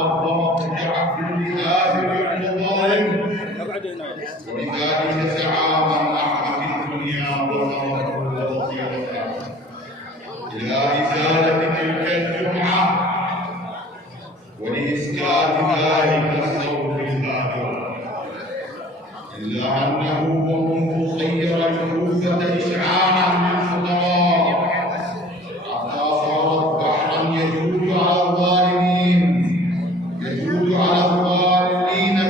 قدمت جعفر لآخر المظالم، ولذلك سعى من أحد الدنيا وبصيرتها إلى إزالة تلك الجمعة ولإسكات ذلك الصوت الهادر، إلا أنه ومنذ خير الكوفة إشعاعا للفقراء حتى صارت بحرا يجود على الضالين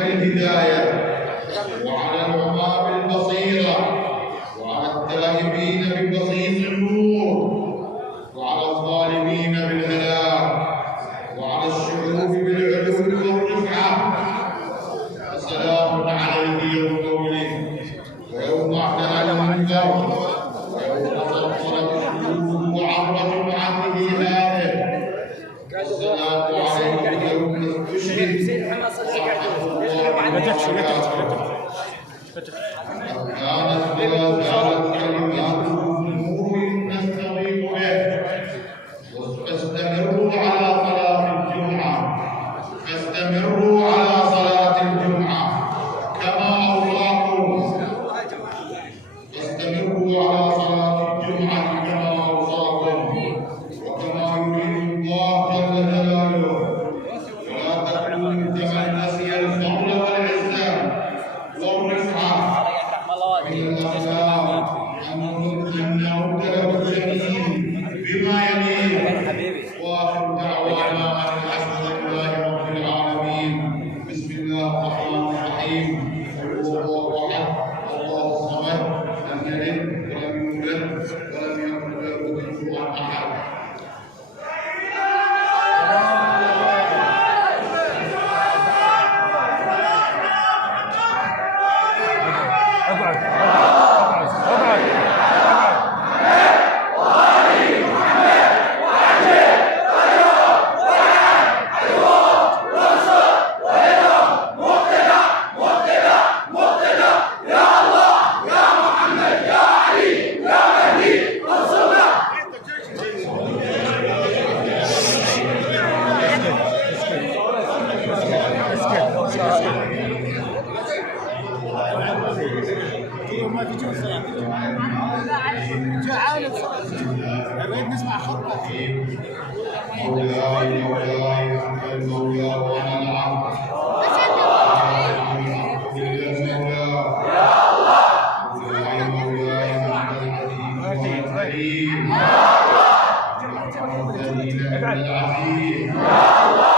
بالهداية وعلى العمى بالبصيرة وعلى التائبين ببسيط النور وعلى الظالمين بالهلاك وعلى الشعوب بالعلو والرفعة. فسلام عليه يوم مولده ويوم اعتنى المنكر ويوم صفرت الشعوب وعرت عنه هذه. والصلاة عليه يوم استشهد كانت ولا زالت كلماته نور نستضيف به. فاستمروا على صلاة الجمعة كما أوصاكم وكما يريد الله جل جلاله، ولا تكونوا كمن نسي الفضل والعزة والرفعة من الأخلاق أن نعود له الجميل بما يليه. وآخر دعوانا أن الحمد لله رب العالمين. بسم الله الرحمن الرحيم. قل هو أحد الله الصمد لم يلد ولم يولد ولم يكن له كفوا أحد. نسمع خطبة. مولاي أنت المولى وأنا العبد. يا الله. مولاي أنت الكريم. الذليل العزيز. يا الله.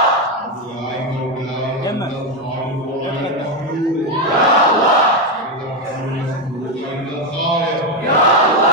مولاي أنت الخالق وأنا المخلوق. يا الله. أنت الخالق. يا الله.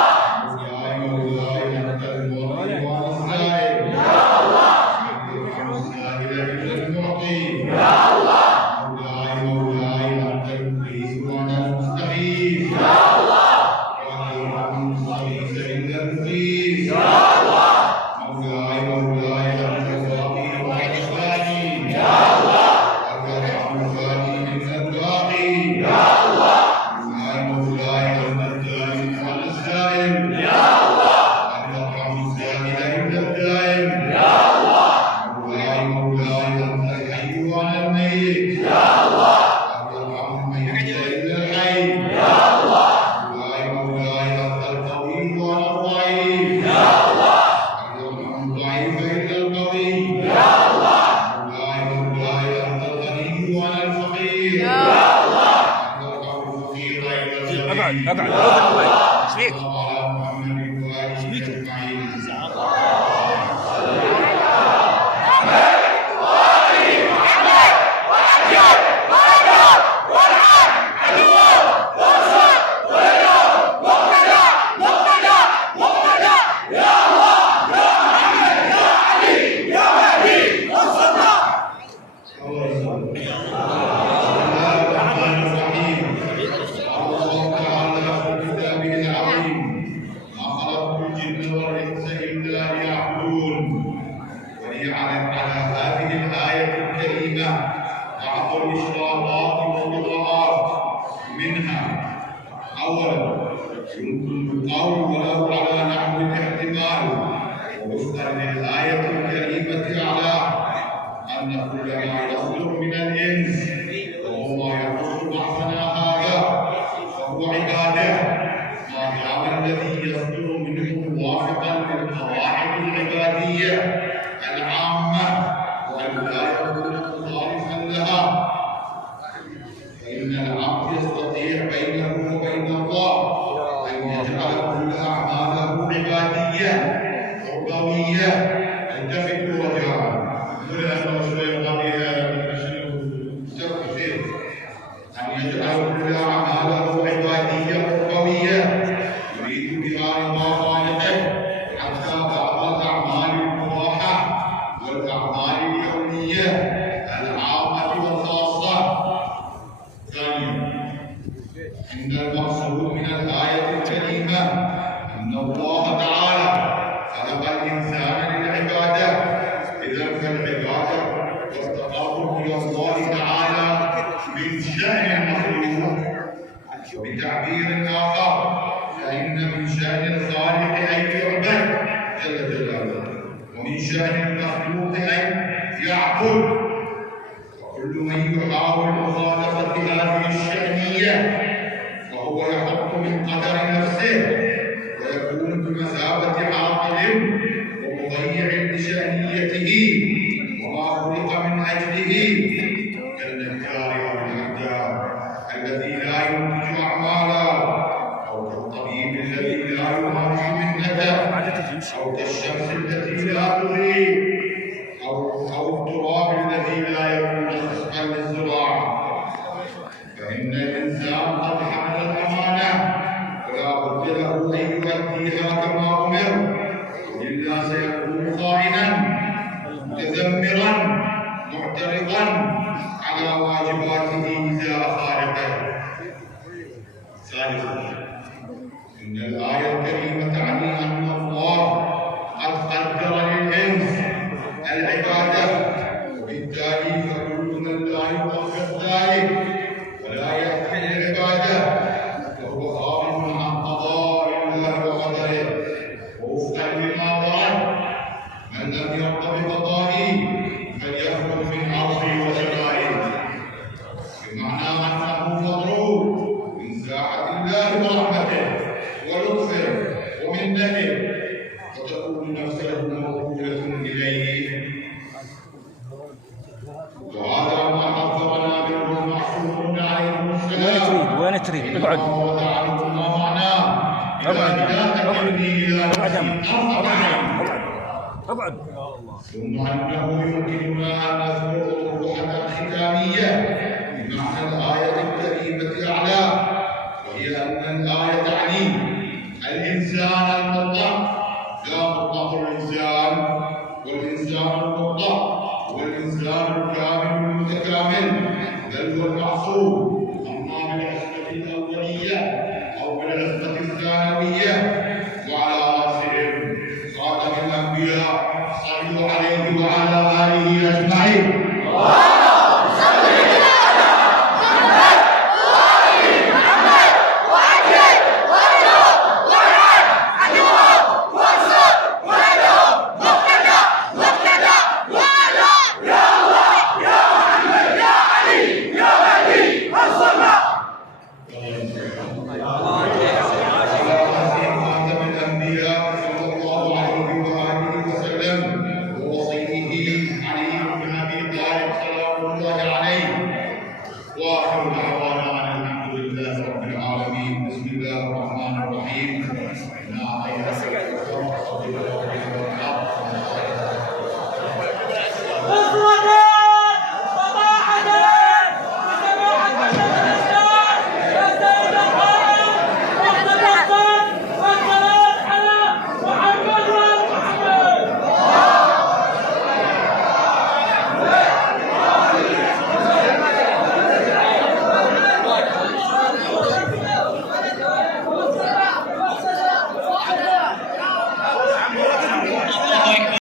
أن كل ما يصدر من الإنس وهو ما يخص بعضنا هذا فهو عبادة ما دام الذي يصدر منه موافقا للقواعد العبادية العامة وأن لا يكون مخالفا لها، فإن العبد يستطيع بينه وبين الله أن يجعل كل أعماله عبادية تربوية تلتفت وجهها. أن يجعل كل أعماله عبادية تربوية يريد بها رضا خالقه، حتى بعض الأعمال المباحة والأعمال اليومية العامة والخاصة. ثانيا، إن المقصود من الآية الكريمة أن الله تعالى خلق الإنسان للعبادة، إذا فالعبادة والتقرب إلى الله تعالى من شأن المخلوق. وبتعبير آخر فإن من شأن الخالق أن يعبد جل جلاله، ومن شأن المخلوق أن يعبد. وكل من يحاول مخالفة هذه الشأنية فهو يحط من قدر نفسه ويكون بمثابة عاقل ومضيع لشأنيته وما خلق من أجله، كالنجار أو الحداد الذي لا ينتج أعمالا، أو كالطبيب الذي لا يمارس مهنته، أو كالشمس التي لا تضيء، أو التراب الذي لا يكون خصبا للزراعة. فإن الإنسان قد حمل الأمانة ولا بد له أن يؤديها كما أمر، وإلا سيكون خائنا متذمرا معترضا على واجباته إزاء خالقه. ثالثا، إن الآية الكريمة تعني أن الله قد قدر للإنس العبادة، وبالتالي فكل من لا يطبق ذلك ولا يأتي العبادة فهو خارج عن قضاء الله وقدره ووفقا لما ورد: من لم يرضى بقضائه فليخرج من عرضه وشرائعه، بمعنى أنه مضروب من ساعة الله ورحمته ولطفه ومنته، فتكون نفسه موكولة إليه. وهذا ما حذرنا منه المعصومون عليهم السلام. وين تريد؟ اقعد. وتعلم ما معناه. اقعد. ثم أنه يمكننا أن نذكر أطروحة ختامية بمعنى الآية الكريمة أعلى، وهي أن الآية تعني الإنسان المطلق، لا مطلق الإنسان، والإنسان المطلق والإنسان الكامل المتكامل، بل هو المعصوم، أما بالعصمة الأولية أو بالعصمة الثانوية. وعلى رأسهم خاتم الأنبياء صلوا عليه وعلى آله أجمعين.